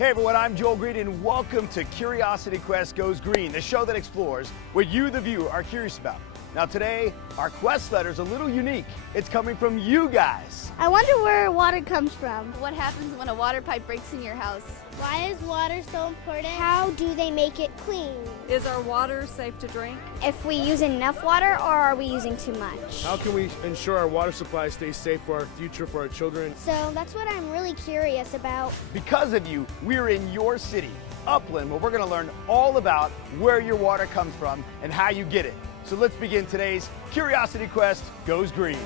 Hey everyone, I'm Joel Green and welcome to Curiosity Quest Goes Green, the show that explores what you, the viewer, are curious about. Now today, our quest letter is a little unique. It's coming from you guys. I wonder where water comes from. What happens when a water pipe breaks in your house? Why is water so important? How do they make it clean? Is our water safe to drink? If we use enough water or are we using too much? How can we ensure our water supply stays safe for our future, for our children? So that's what I'm really curious about. Because of you, we're in your city, Upland, where we're going to learn all about where your water comes from and how you get it. So let's begin today's Curiosity Quest Goes Green.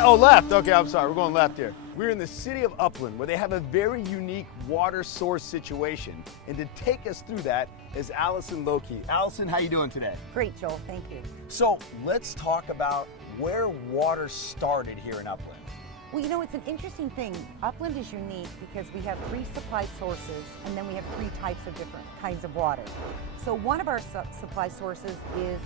Oh, left. Okay, I'm sorry. We're going left here. We're in the city of Upland, where they have a very unique water source situation. And to take us through that is Allison Lokey. Allison, how you doing today? Great, Joel. Thank you. So let's talk about where water started here in Upland. Well, you know, it's an interesting thing. Upland is unique because we have 3 supply sources and then we have 3 types of different kinds of water. So one of our supply sources is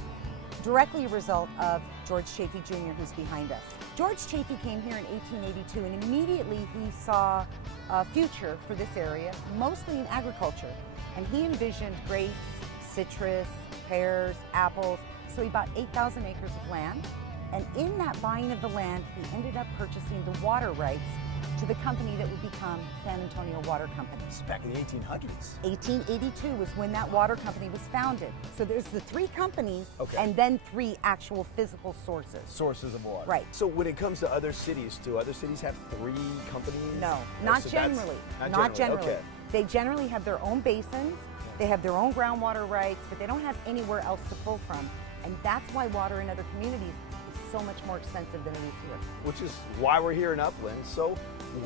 directly a result of George Chafee Jr., who's behind us. George Chafee came here in 1882 and immediately he saw a future for this area, mostly in agriculture. And he envisioned grapes, citrus, pears, apples. So he bought 8,000 acres of land. And in that buying of the land, he ended up purchasing the water rights to the company that would become San Antonio Water Company. It's back in the 1800s. 1882 was when that water company was founded. So there's the 3 companies and then 3 actual physical sources. Sources of water. Right. So when it comes to other cities, do other cities have 3 companies? No, not generally. Not generally. Okay. They generally have their own basins, they have their own groundwater rights, but they don't have anywhere else to pull from. And that's why water in other communities is so much more expensive than it is here. Which is why we're here in Upland. So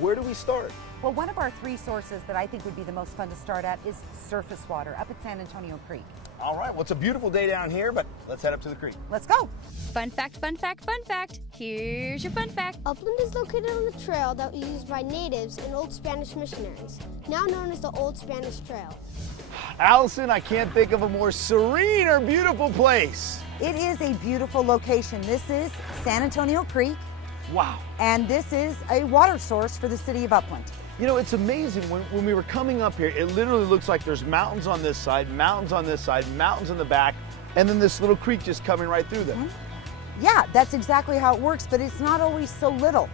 where do we start? Well, one of our 3 sources that I think would be the most fun to start at is surface water up at San Antonio Creek. All right, well, it's a beautiful day down here, but let's head up to the creek. Let's go. Fun fact, fun fact, fun fact. Here's your fun fact. Upland is located on the trail that was used by natives and old Spanish missionaries, now known as the Old Spanish Trail. Allison, I can't think of a more serene or beautiful place. It is a beautiful location. This is San Antonio Creek. Wow. And this is a water source for the city of Upland. You know, it's amazing. When we were coming up here, it literally looks like there's mountains on this side, mountains on this side, mountains in the back, and then this little creek just coming right through them. Yeah, that's exactly how it works, but it's not always so little.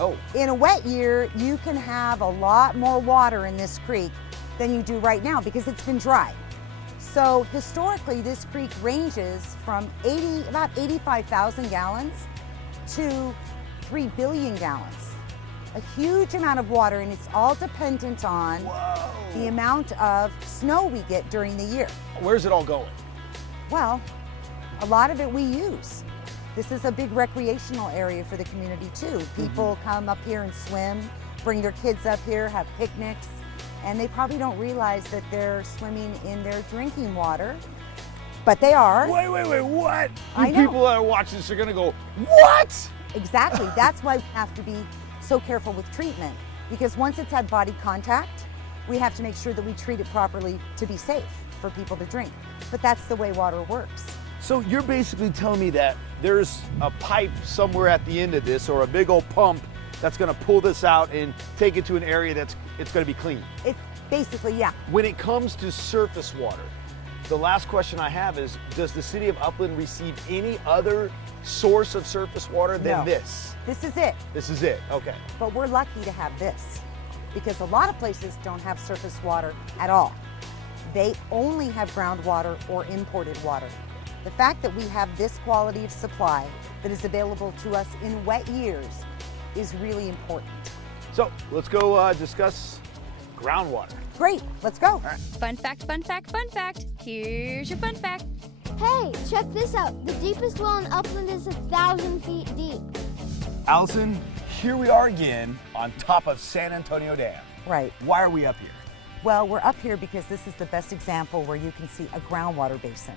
Oh. In a wet year, you can have a lot more water in this creek than you do right now because it's been dry. So historically, this creek ranges from about 85,000 gallons to 3 billion gallons. A huge amount of water, and it's all dependent on the amount of snow we get during the year. Where's it all going? Well, a lot of it we use. This is a big recreational area for the community too. People come up here and swim, bring their kids up here, have picnics, and they probably don't realize that they're swimming in their drinking water, but they are. Wait, what? I know. People that are watching this are gonna go, what? Exactly, that's why we have to be so careful with treatment, because once it's had body contact, we have to make sure that we treat it properly to be safe for people to drink. But that's the way water works. So you're basically telling me that there's a pipe somewhere at the end of this, or a big old pump that's gonna pull this out and take it to an area it's gonna be clean. It's basically, yeah. When it comes to surface water, the last question I have is, does the city of Upland receive any other source of surface water than this? This is it. This is it, okay. But we're lucky to have this because a lot of places don't have surface water at all. They only have groundwater or imported water. The fact that we have this quality of supply that is available to us in wet years is really important. So let's go discuss groundwater. Great, let's go. Fun fact, fun fact, fun fact. Here's your fun fact. Hey, check this out. The deepest well in Upland is 1,000 feet deep. Allison, here we are again on top of San Antonio Dam. Right. Why are we up here? Well, we're up here because this is the best example where you can see a groundwater basin.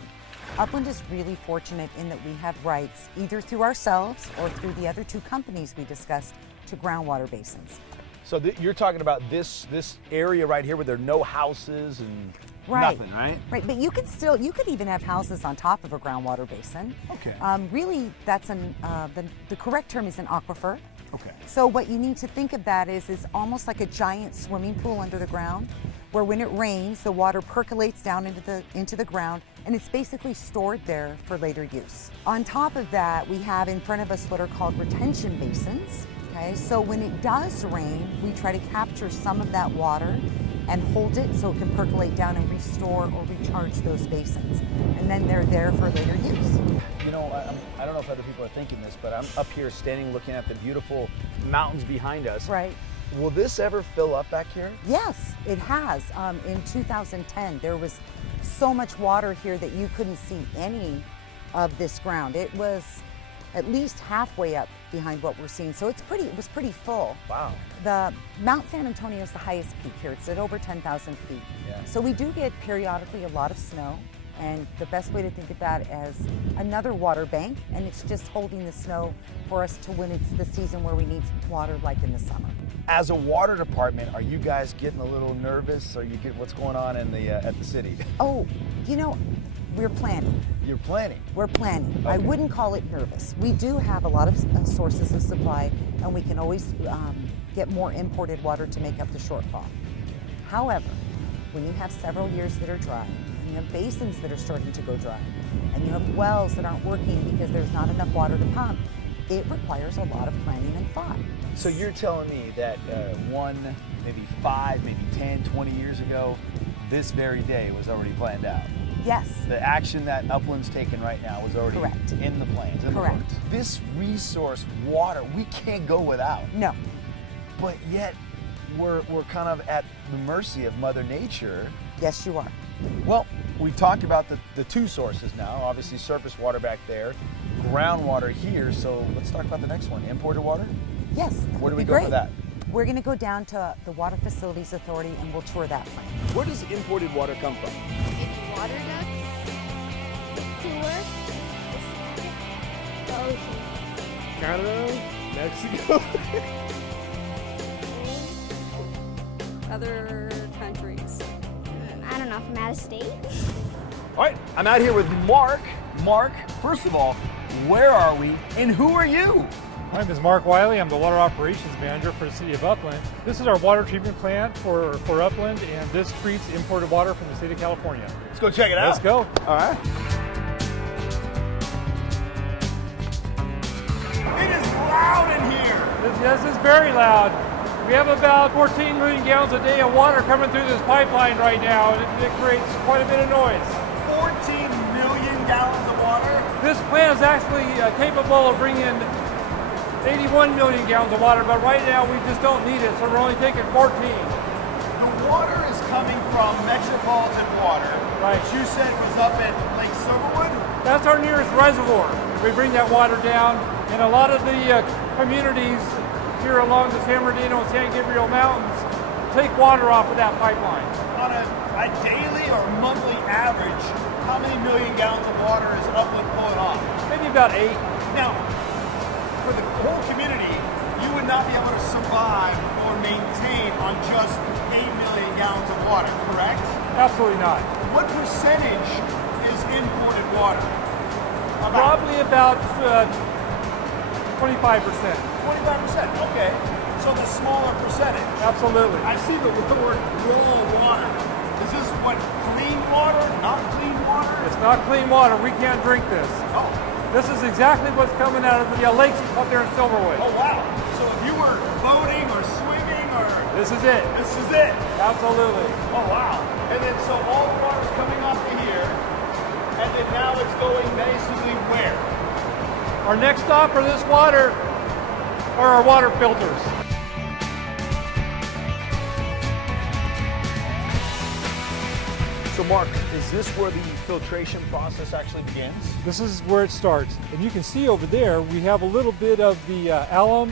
Upland is really fortunate in that we have rights, either through ourselves or through the other two companies we discussed, to groundwater basins. So you're talking about this area right here where there are no houses and nothing, right? Right, but you could even have houses on top of a groundwater basin. Okay. Really, that's the correct term is an aquifer. Okay. So what you need to think of that is almost like a giant swimming pool under the ground, where when it rains, the water percolates down into the ground, and it's basically stored there for later use. On top of that, we have in front of us what are called retention basins. Okay, so when it does rain, we try to capture some of that water and hold it so it can percolate down and restore or recharge those basins. And then they're there for later use. You know, I don't know if other people are thinking this, but I'm up here standing looking at the beautiful mountains behind us. Right. Will this ever fill up back here? Yes, it has. In 2010, there was so much water here that you couldn't see any of this ground. It was at least halfway up behind what we're seeing. So it was pretty full. Wow. The Mount San Antonio is the highest peak here. It's at over 10,000 feet. Yeah. So we do get periodically a lot of snow, and the best way to think of that as another water bank, and it's just holding the snow for us to when it's the season where we need water, like in the summer. As a water department, are you guys getting a little nervous? Or you get what's going on in the at the city? Oh, you know, we're planning. You're planning. We're planning. Okay. I wouldn't call it nervous. We do have a lot of sources of supply, and we can always get more imported water to make up the shortfall. However, when you have several years that are dry, and you have basins that are starting to go dry, and you have wells that aren't working because there's not enough water to pump, it requires a lot of planning and thought. So you're telling me that maybe 5, maybe 10, 20 years ago, this very day was already planned out? Yes. The action that Upland's taking right now was already Correct. in the plans. In Correct. The works. This resource, water, we can't go without. No. But yet, we're kind of at the mercy of Mother Nature. Yes, you are. Well, we've talked about the two sources now. Obviously, surface water back there, groundwater here. So let's talk about the next one, imported water. Yes. Where do we be go great. for that? We're going to go down to the Water Facilities Authority, and we'll tour that plant. Where does imported water come from? Water ducts, sewer, the ocean. Canada, Mexico. Other countries. I don't know, from out of state. All right, I'm out here with Mark. Mark, first of all, where are we and who are you? My name is Mark Wiley. I'm the Water Operations Manager for the City of Upland. This is our water treatment plant for Upland, and this treats imported water from the state of California. Let's go check it out. Let's go. All right. It is loud in here. This is very loud. We have about 14 million gallons a day of water coming through this pipeline right now, and it creates quite a bit of noise. 14 million gallons of water. This plant is actually capable of bringing in 81 million gallons of water, but right now we just don't need it, so we're only taking 14. The water is coming from Metropolitan Water, Right. which you said was up at Lake Silverwood. That's our nearest reservoir. We bring that water down, and a lot of the communities here along the San Bernardino and San Gabriel Mountains take water off of that pipeline. On a daily or monthly average, how many million gallons of water is Upland pulling off? Maybe about 8. Now, for the whole community, you would not be able to survive or maintain on just 8 million gallons of water, correct? Absolutely not. What percentage is imported water? Probably about 25%. 25%, okay. So the smaller percentage. Absolutely. I see the word raw water. Is this what, clean water, not clean water? It's not clean water. We can't drink this. Oh. This is exactly what's coming out of the lakes up there in Silverwood. Oh, wow. So if you were boating or swimming or... This is it. This is it. Absolutely. Oh, wow. And then so all the water's coming off of here, and then now it's going basically where? Our next stop for this water are our water filters. Mark, is this where the filtration process actually begins? This is where it starts. And you can see over there, we have a little bit of the alum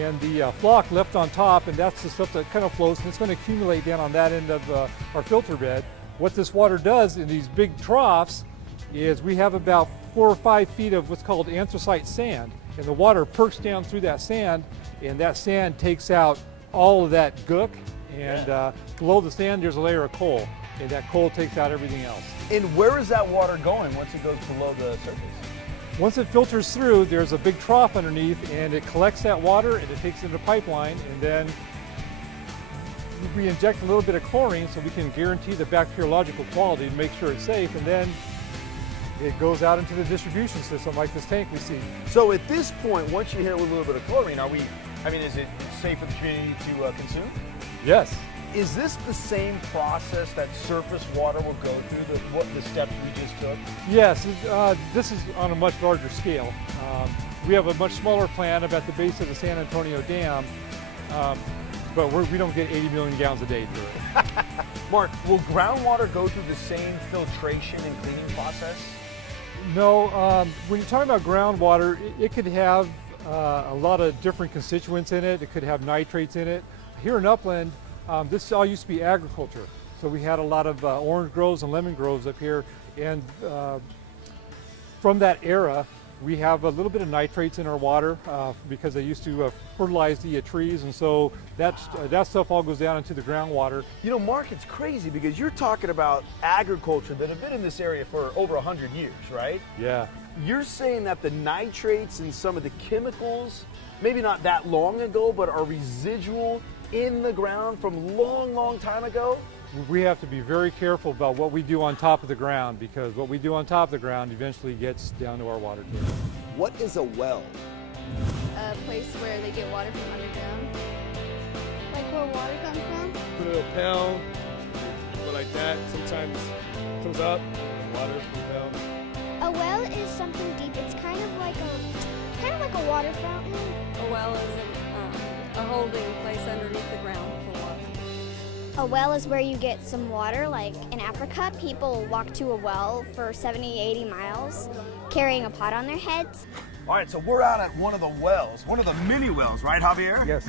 and the flock left on top, and that's the stuff that kind of floats, and it's going to accumulate down on that end of our filter bed. What this water does in these big troughs is we have about 4 or 5 feet of what's called anthracite sand, and the water perks down through that sand, and that sand takes out all of that gook, and below the sand there's a layer of coal, and that coal takes out everything else. And where is that water going once it goes below the surface? Once it filters through, there's a big trough underneath, and it collects that water and it takes it into a pipeline, and then we inject a little bit of chlorine so we can guarantee the bacteriological quality to make sure it's safe, and then it goes out into the distribution system like this tank we see. So at this point, once you hit it with a little bit of chlorine, is it safe for the community to consume? Yes. Is this the same process that surface water will go through, the steps we just took? Yes, this is on a much larger scale. We have a much smaller plant up at the base of the San Antonio Dam, but we don't get 80 million gallons a day through it. Mark, will groundwater go through the same filtration and cleaning process? No, when you're talking about groundwater, it could have a lot of different constituents in it. It could have nitrates in it. Here in Upland, this all used to be agriculture. So we had a lot of orange groves and lemon groves up here, and from that era, we have a little bit of nitrates in our water because they used to fertilize the trees, and so that stuff all goes down into the groundwater. You know, Mark, it's crazy because you're talking about agriculture that have been in this area for over 100 years, right? Yeah. You're saying that the nitrates and some of the chemicals, maybe not that long ago, but are residual in the ground from long time ago? We have to be very careful about what we do on top of the ground, because what we do on top of the ground eventually gets down to our water table. What is a well? A place where they get water from underground. Like where water comes from? Put a little pail, go like that. Sometimes it comes up, water from the pail. A well is something deep. It's kind of like a water fountain. A well is a holding place underneath the ground for water. A well is where you get some water. Like in Africa, people walk to a well for 70, 80 miles carrying a pot on their heads. All right, so we're out at one of the wells, one of the mini wells, right, Javier? Yes.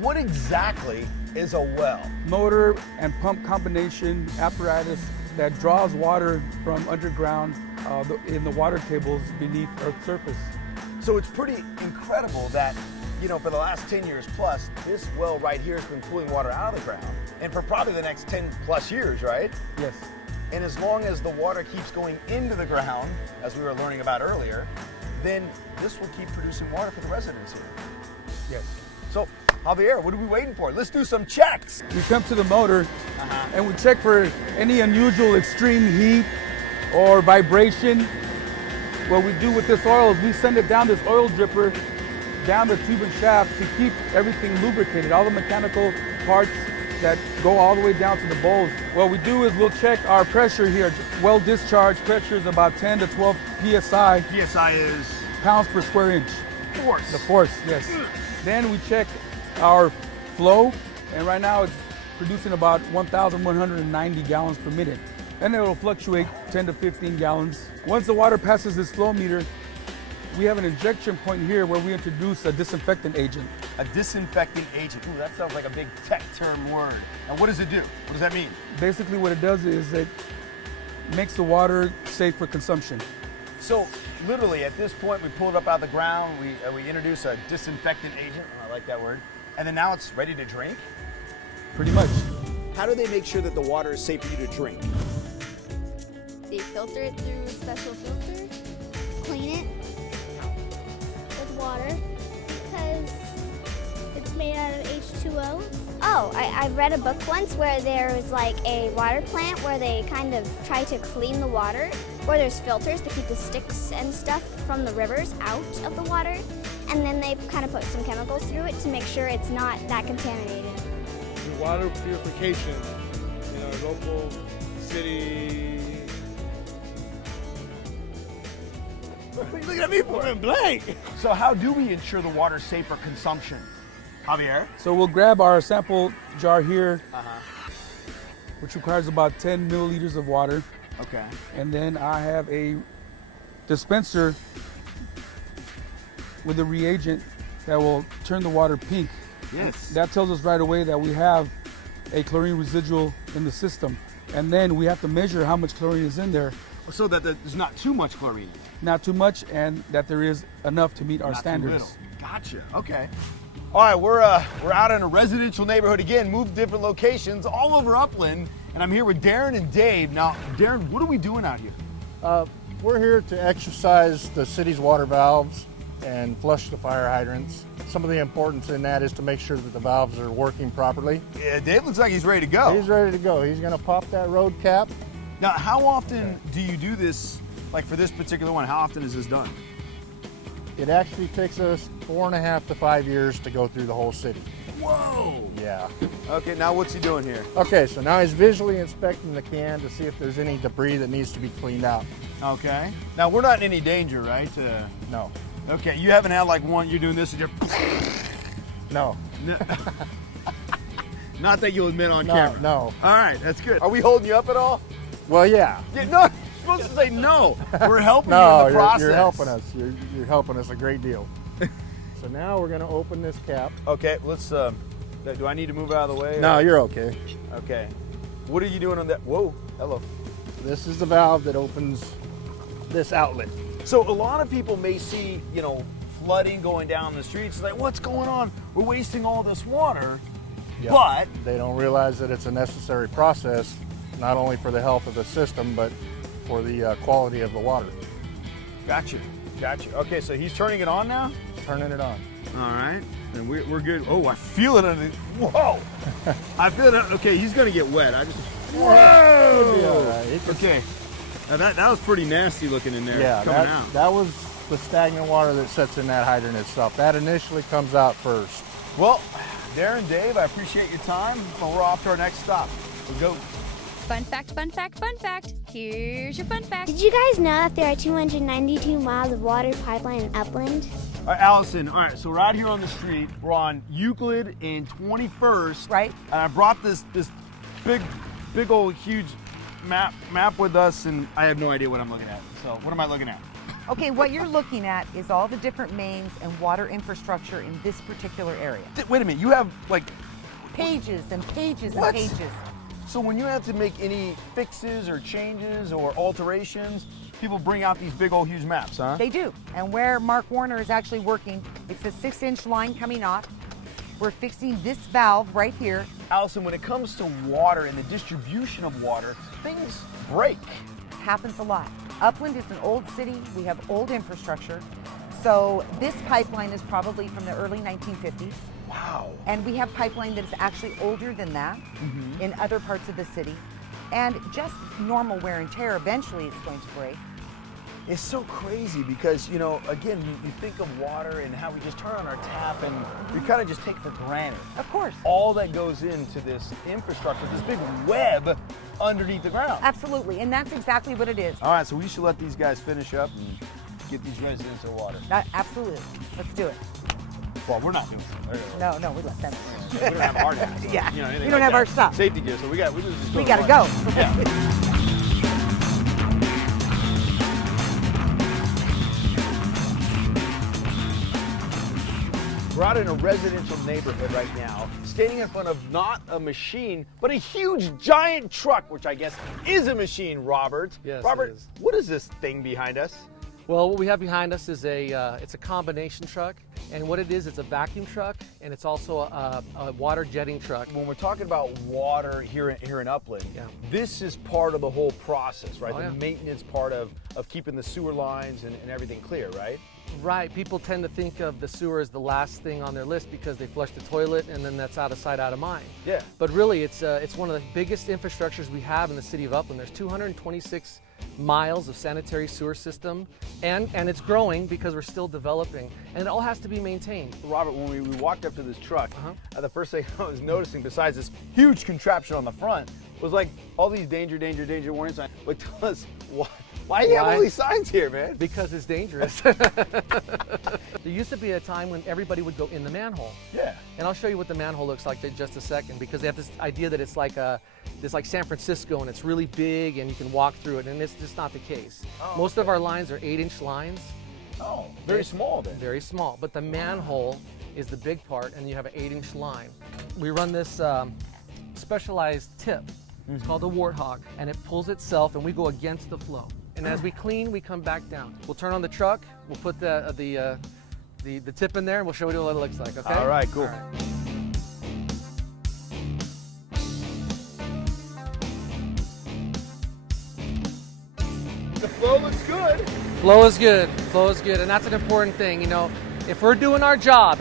What exactly is a well? Motor and pump combination apparatus that draws water from underground in the water tables beneath Earth's surface. So it's pretty incredible that, you know, for the last 10 years plus, this well right here has been pulling water out of the ground, and for probably the next 10 plus years, right? Yes. And as long as the water keeps going into the ground, as we were learning about earlier, then this will keep producing water for the residents here. Yes. So, Javier, what are we waiting for? Let's do some checks. We come to the motor and we check for any unusual extreme heat or vibration. What we do with this oil is we send it down this oil dripper, down the tube and shaft to keep everything lubricated, all the mechanical parts that go all the way down to the bowls. What we do is we'll check our pressure here. Well discharge pressure is about 10 to 12 PSI. PSI is Pounds per square inch. force. The force, yes. Then we check our flow, and right now it's producing about 1,190 gallons per minute. And it will fluctuate 10 to 15 gallons. Once the water passes this flow meter, we have an injection point here where we introduce a disinfectant agent. A disinfecting agent. Ooh, that sounds like a big tech term word. And what does it do? What does that mean? Basically what it does is it makes the water safe for consumption. So literally at this point, we pull it up out of the ground, we introduce a disinfectant agent, I like that word, and then now it's ready to drink? Pretty much. How do they make sure that the water is safe for you to drink? They filter it through a special filter. Clean it with water because it's made out of H2O. Oh, I've read a book once where there was like a water plant where they kind of try to clean the water, where there's filters to keep the sticks and stuff from the rivers out of the water, and then they kind of put some chemicals through it to make sure it's not that contaminated. The water purification in our local city. What are you looking at me for? I'm blank. So how do we ensure the water's safe for consumption? Javier? So we'll grab our sample jar here. which requires about 10 milliliters of water. Okay. And then I have a dispenser with a reagent that will turn the water pink. Yes. That tells us right away that we have a chlorine residual in the system. And then we have to measure how much chlorine is in there. So that there's not too much chlorine. Not too much, and that there is enough to meet our Not standards. too little. Gotcha. Okay. All right, we're out in a residential neighborhood again, moved different locations all over Upland, and I'm here with Darren and Dave. Now, Darren, what are we doing out here? We're here to exercise the city's water valves and flush the fire hydrants. Some of the importance in that is to make sure that the valves are working properly. Yeah, Dave looks like he's ready to go. He's ready to go. He's going to pop that road cap. Now, how often do you do this? Like for this particular one, how often is this done? It actually takes us 4.5 to 5 years to go through the whole city. Whoa! Yeah. Okay, now what's he doing here? Okay, so now he's visually inspecting the can to see if there's any debris that needs to be cleaned out. Okay. Now, we're not in any danger, right? No. Okay, you haven't had like one, you're doing this and you're... No. No. Not that you'll admit on No, camera. no. All right, that's good. Are we holding you up at all? Well, yeah. Yeah, no, you're supposed to say no. We're helping you No, in the process. you're helping us. You're helping us a great deal. So now we're going to open this cap. Okay, let's, do I need to move out of the way? No, or- you're okay. Okay. What are you doing on that? Whoa, hello. This is the valve that opens this outlet. So a lot of people may see, flooding going down the streets. Like, what's going on? We're wasting all this water. Yep. But They don't realize that it's a necessary process, not only for the health of the system, but for the quality of the water. Gotcha. Okay, so he's turning it on now? Turning it on. All right, and we're good. Oh, I feel it under. Whoa! I feel it. Okay, he's gonna get wet. Whoa! It'll be all right. It can- Okay. Now that was pretty nasty looking in there. Yeah, coming out. that was the stagnant water that sits in that hydrant itself. That initially comes out first. Well, Darren, Dave, I appreciate your time, but we're off to our next stop. We'll go. Fun fact, fun fact, fun fact. Here's your fun fact. Did you guys know that there are 292 miles of water pipeline in Upland? All right, Allison. All right, so we're out here on the street. We're on Euclid and 21st. Right. And I brought this big old huge map with us, and I have no idea what I'm looking at. So what am I looking at? Okay, what you're looking at is all the different mains and water infrastructure in this particular area. Wait a minute. You have like Pages and pages What? and pages. So when you have to make any fixes or changes or alterations, people bring out these big old huge maps, huh? They do. And where Mark Warner is actually working, it's a 6-inch line coming off. We're fixing this valve right here. Allison, when it comes to water and the distribution of water, things break. Happens a lot. Upland is an old city. We have old infrastructure. So this pipeline is probably from the early 1950s. Wow. And we have pipeline that is actually older than that in other parts of the city. And just normal wear and tear, eventually it's going to break. It's so crazy because, again, you think of water and how we just turn on our tap and we kind of just take for granted. Of course. All that goes into this infrastructure, this big web underneath the ground. Absolutely. And that's exactly what it is. All right, so we should let these guys finish up and get these residents their water. Absolutely. Let's do it. Well, we're not doing it. No, we let them. We don't have a hard hat. So, Yeah, anything we don't like have that. our stuff. Safety gear, so we just We gotta go. Yeah. We're out in a residential neighborhood right now, standing in front of not a machine, but a huge giant truck, which I guess is a machine, Robert. Yes, it Robert, is. what is this thing behind us? Well, what we have behind us is it's a combination truck, and what it is, it's a vacuum truck, and it's also a water jetting truck. When we're talking about water here in Upland, Yeah. this is part of the whole process, right? Oh, the yeah. maintenance part of keeping the sewer lines and everything clear, right? Right, people tend to think of the sewer as the last thing on their list because they flush the toilet and then that's out of sight, out of mind. Yeah. But really, it's one of the biggest infrastructures we have in the city of Upland. There's 226 miles of sanitary sewer system, and it's growing because we're still developing, and it all has to be maintained. Robert, when we walked up to this truck, the first thing I was noticing, besides this huge contraption on the front, was like all these danger, danger, danger warning signs. But tell us, why do you have all these signs here, man? Because it's dangerous. There used to be a time when everybody would go in the manhole. Yeah. And I'll show you what the manhole looks like in just a second, because they have this idea that it's like a this like San Francisco and it's really big and you can walk through it, and it's just not the case. Most of our lines are 8-inch lines. Oh, very small then. Very small, but the manhole is the big part, and you have an 8-inch line. We run this specialized tip. It's called a warthog, and it pulls itself, and we go against the flow. And as we clean, we come back down. We'll turn on the truck, we'll put the tip in there, and we'll show you what it looks like, okay? All right, cool. All right. The flow looks good. Flow is good, flow is good, and that's an important thing. You know, if we're doing our job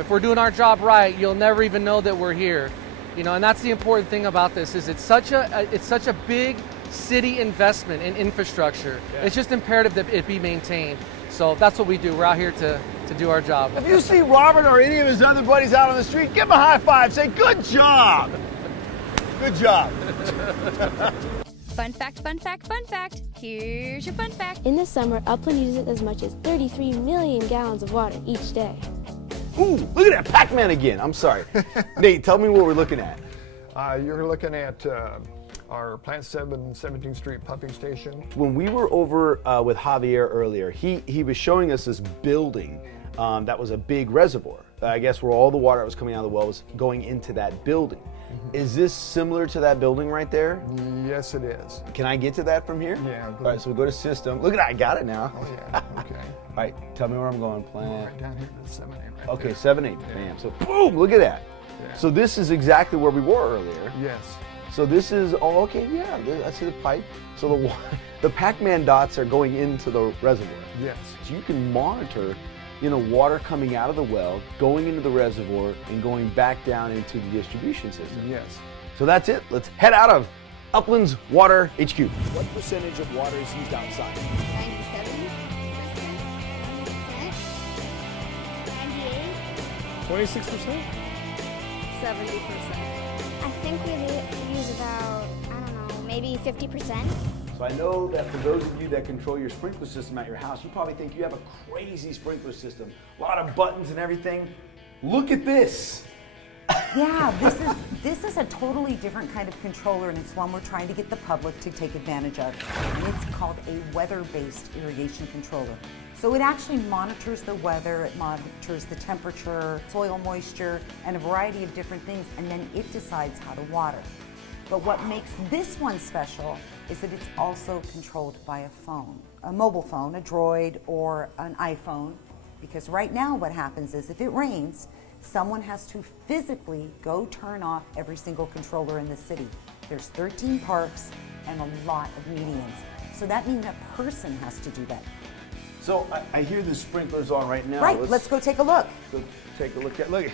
right, you'll never even know that we're here. You know, and that's the important thing about this, is it's such a big city investment in infrastructure. Yeah. It's just imperative that it be maintained. So that's what we do. We're out here to do our job. If you see Robert or any of his other buddies out on the street, give him a high five. Say, good job. Good job. Fun fact, fun fact, fun fact. Here's your fun fact. In the summer, Upland uses as much as 33 million gallons of water each day. Ooh, look at that Pac-Man again. I'm sorry. Nate, tell me what we're looking at. You're looking at our Plant 7 17th Street pumping station. When we were over with Javier earlier, he was showing us this building that was a big reservoir. I guess where all the water that was coming out of the well was going into that building. Is this similar to that building right there? Yes, it is. Can I get to that from here? Yeah. All right, so we go to system. Look at that, I got it now. Oh, yeah, okay. All right, tell me where I'm going. Plant. Right down here to 7-8 right Okay, there. 7-8, bam. So boom, look at that. Yeah. So this is exactly where we were earlier. Yes. So this is, oh, okay, yeah, I see the pipe. So the Pac-Man dots are going into the reservoir. Yes. So you can monitor, you know, water coming out of the well, going into the reservoir, and going back down into the distribution system. Yes. So that's it. Let's head out of Upland's Water HQ. What percentage of water is used outside? 97%, 98%, 26%? 70%. I think we use about, I don't know, maybe 50%. So I know that for those of you that control your sprinkler system at your house, you probably think you have a crazy sprinkler system. A lot of buttons and everything. Look at this. Yeah, this is a totally different kind of controller, and it's one we're trying to get the public to take advantage of. And it's called a weather-based irrigation controller. So it actually monitors the weather, it monitors the temperature, soil moisture, and a variety of different things, and then it decides how to water. But what makes this one special is that it's also controlled by a phone, a mobile phone, a Droid, or an iPhone. Because right now what happens is if it rains, someone has to physically go turn off every single controller in the city. There's 13 parks and a lot of medians. So that means a person has to do that. So I hear the sprinklers on right now. Right, let's go take a look. Go take a look at, look.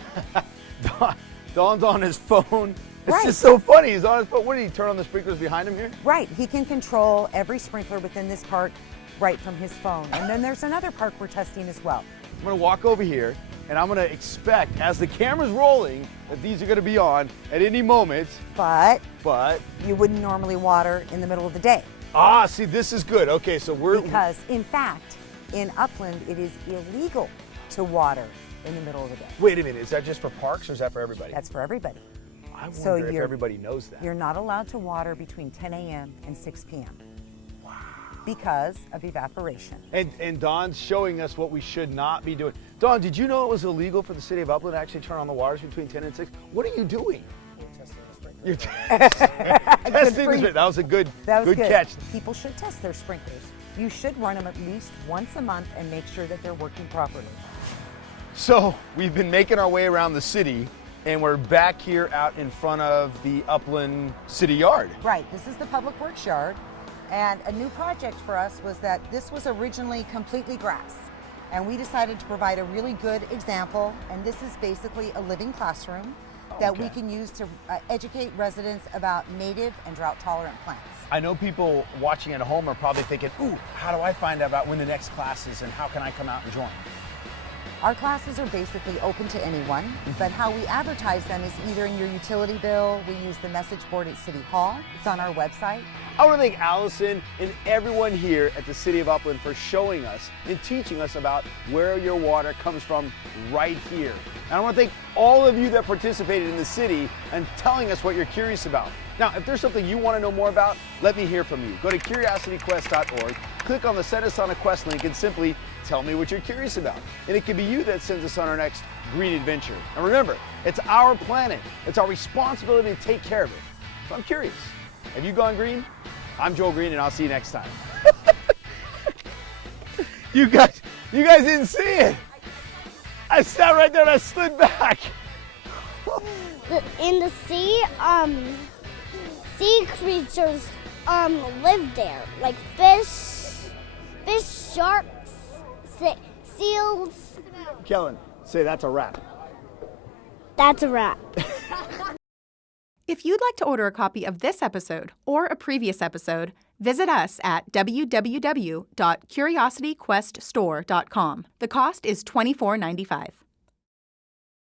Don's on his phone. It's Right. just so funny. He's on his phone. What did he turn on the sprinklers behind him here? Right, he can control every sprinkler within this park right from his phone. And then there's another park we're testing as well. I'm gonna walk over here and I'm gonna expect, as the camera's rolling, that these are gonna be on at any moment. But But, you wouldn't normally water in the middle of the day. see, this is good. Okay, so Because, in fact, in Upland, it is illegal to water in the middle of the day. Wait a minute, is that just for parks or is that for everybody? That's for everybody. I wonder So if everybody knows that. You're not allowed to water between 10 a.m. and 6 p.m. Because of evaporation. And Don's showing us what we should not be doing. Don, did you know it was illegal for the City of Upland to actually turn on the waters between 10 and 6? What are you doing? You're testing the sprinklers. That was a good catch. People should test their sprinklers. You should run them at least once a month and make sure that they're working properly. So we've been making our way around the city and we're back here out in front of the Upland City Yard. Right, this is the Public Works Yard. And a new project for us was that this was originally completely grass. And we decided to provide a really good example. And this is basically a living classroom that we can use to educate residents about native and drought-tolerant plants. I know people watching at home are probably thinking, ooh, how do I find out about when the next class is and how can I come out and join? Our classes are basically open to anyone, but how we advertise them is either in your utility bill, we use the message board at City Hall, it's on our website, I want to thank Allison and everyone here at the City of Upland for showing us and teaching us about where your water comes from right here. And I want to thank all of you that participated in the city and telling us what you're curious about. Now, if there's something you want to know more about, let me hear from you. Go to curiosityquest.org, click on the Send Us on a Quest link, and simply tell me what you're curious about. And it could be you that sends us on our next green adventure. And remember, it's our planet. It's our responsibility to take care of it. So I'm curious. Have you gone green? I'm Joel Green, and I'll see you next time. You guys didn't see it. I sat right there and I slid back. In the sea, sea creatures live there, like fish, sharks, seals. Kellen, say that's a wrap. That's a wrap. If you'd like to order a copy of this episode or a previous episode, visit us at www.curiosityqueststore.com. The cost is $24.95.